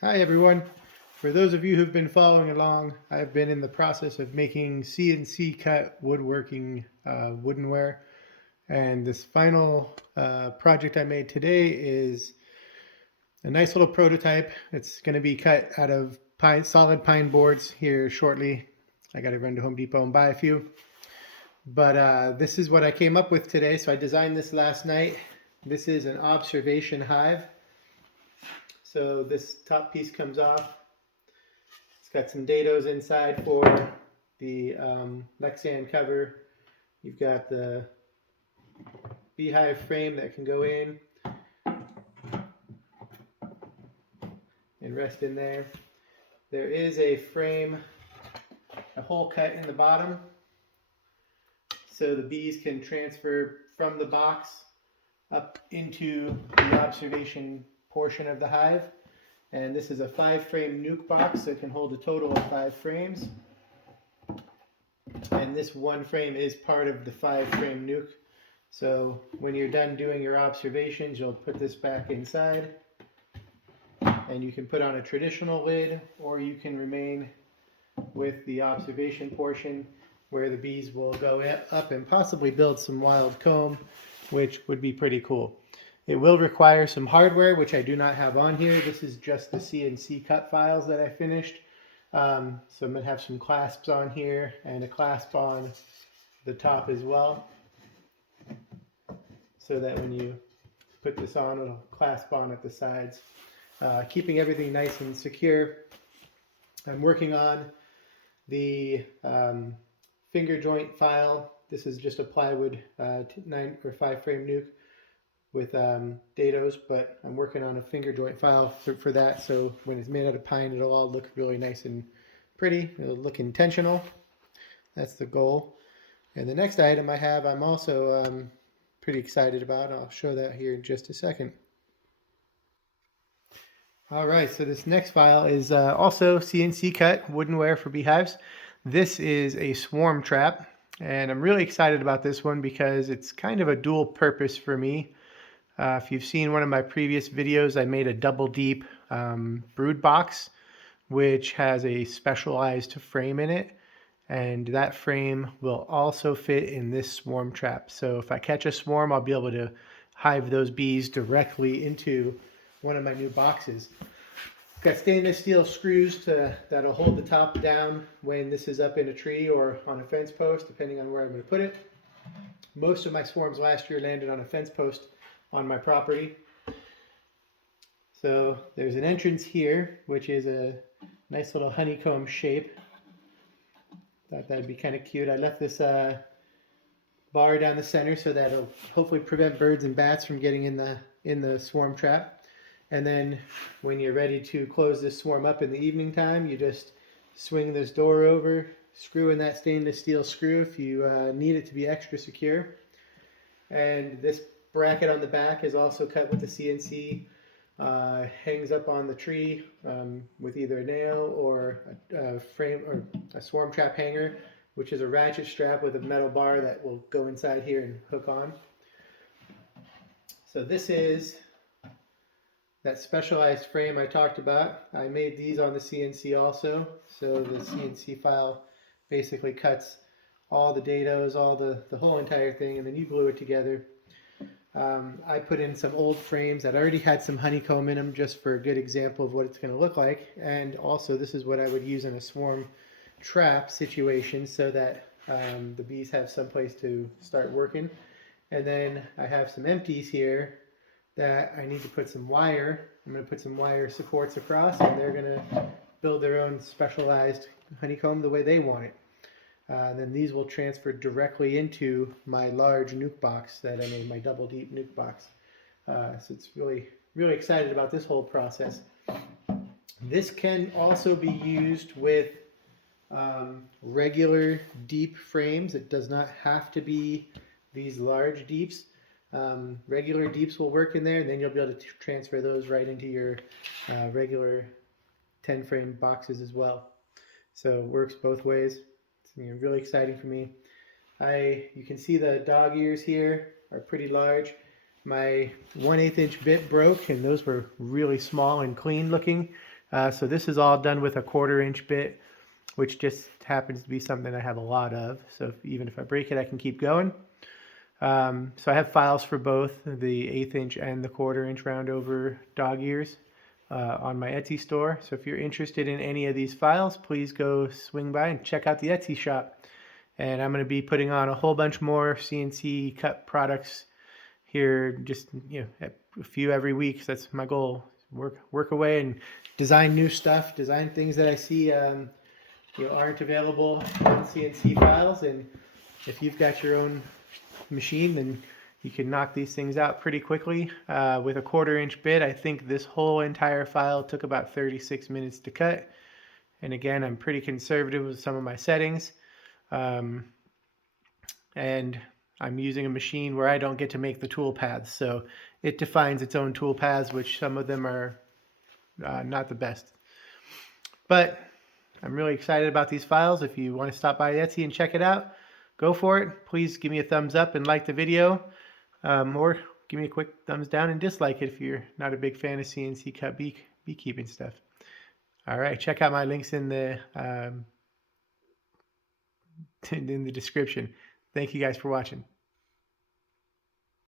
Hi everyone. For those of you who've been following along, I've been in the process of making CNC cut woodworking woodenware, and this final project I made today is a nice little prototype. It's going to be cut out of solid pine boards here shortly. I got to run to Home Depot and buy a few. But this is what I came up with today. So I designed this last night. This is an observation hive. So this top piece comes off. It's got some dados inside for the Lexan cover. You've got the beehive frame that can go in and rest in there. There is a frame, a hole cut in the bottom, so the bees can transfer from the box up into the observation portion of the hive. And this is a 5-frame nuke box, so it can hold a total of 5 frames. And this one frame is part of the 5-frame nuke. So when you're done doing your observations, you'll put this back inside. And you can put on a traditional lid, or you can remain with the observation portion where the bees will go up and possibly build some wild comb, which would be pretty cool. It will require some hardware, which I do not have on here. This is just the CNC cut files that I finished. So I'm going to have some clasps on here and a clasp on the top as well, so that when you put this on, it'll clasp on at the sides, keeping everything nice and secure. I'm working on the finger joint file. This is just a plywood 9 or 5-frame nuke with dados, but I'm working on a finger joint file for that, so when it's made out of pine, it'll all look really nice and pretty. It'll look intentional. That's the goal. And the next item I have, I'm also pretty excited about. I'll show that here in just a second. All right, so this next file is also CNC cut woodenware for beehives. This is a swarm trap, and I'm really excited about this one because it's kind of a dual purpose for me. If you've seen one of my previous videos, I made a double deep brood box, which has a specialized frame in it. And that frame will also fit in this swarm trap. So if I catch a swarm, I'll be able to hive those bees directly into one of my new boxes. I've got stainless steel screws that'll hold the top down when this is up in a tree or on a fence post, depending on where I'm going to put it. Most of my swarms last year landed on a fence post on my property. So there's an entrance here, which is a nice little honeycomb shape. Thought that'd be kind of cute. I left this bar down the center so that it'll hopefully prevent birds and bats from getting in the swarm trap. And then when you're ready to close this swarm up in the evening time, you just swing this door over, screw in that stainless steel screw if you need it to be extra secure. And this bracket on the back is also cut with the CNC, hangs up on the tree with either a nail or a frame or a swarm trap hanger, which is a ratchet strap with a metal bar that will go inside here and hook on. So this is that specialized frame I talked about. I made these on the CNC also. So the CNC file basically cuts all the dados, all the whole entire thing, and then you glue it together. I put in some old frames that already had some honeycomb in them just for a good example of what it's going to look like. And also this is what I would use in a swarm trap situation so that the bees have someplace to start working. And then I have some empties here that I need to put some wire. I'm going to put some wire supports across, and they're going to build their own specialized honeycomb the way they want it. Then these will transfer directly into my large nuke box that I made, my double deep nuke box. So it's really excited about this whole process. This can also be used with regular deep frames. It does not have to be these large deeps. Regular deeps will work in there, and then you'll be able to transfer those right into your regular 10-frame boxes as well. So it works both ways. It's really exciting for me. You can see the dog ears here are pretty large. My 1/8 inch bit broke, and those were really small and clean looking. So this is all done with a 1/4 inch bit, which just happens to be something I have a lot of. So even if I break it, I can keep going. So I have files for both the 1/8 inch and the 1/4 inch roundover dog ears on my Etsy store. So if you're interested in any of these files, please go swing by and check out the Etsy shop. And I'm going to be putting on a whole bunch more CNC cut products here, just a few every week. So that's my goal. Work away and design new stuff, design things that I see aren't available on CNC files. And if you've got your own machine, then you can knock these things out pretty quickly. With a 1/4 inch bit, I think this whole entire file took about 36 minutes to cut. And again, I'm pretty conservative with some of my settings. And I'm using a machine where I don't get to make the tool paths. So it defines its own tool paths, which some of them are not the best. But I'm really excited about these files. If you want to stop by Etsy and check it out, go for it. Please give me a thumbs up and like the video, or give me a quick thumbs down and dislike it if you're not a big fan of CNC cut beekeeping stuff. All right, check out my links in the description. Thank you guys for watching.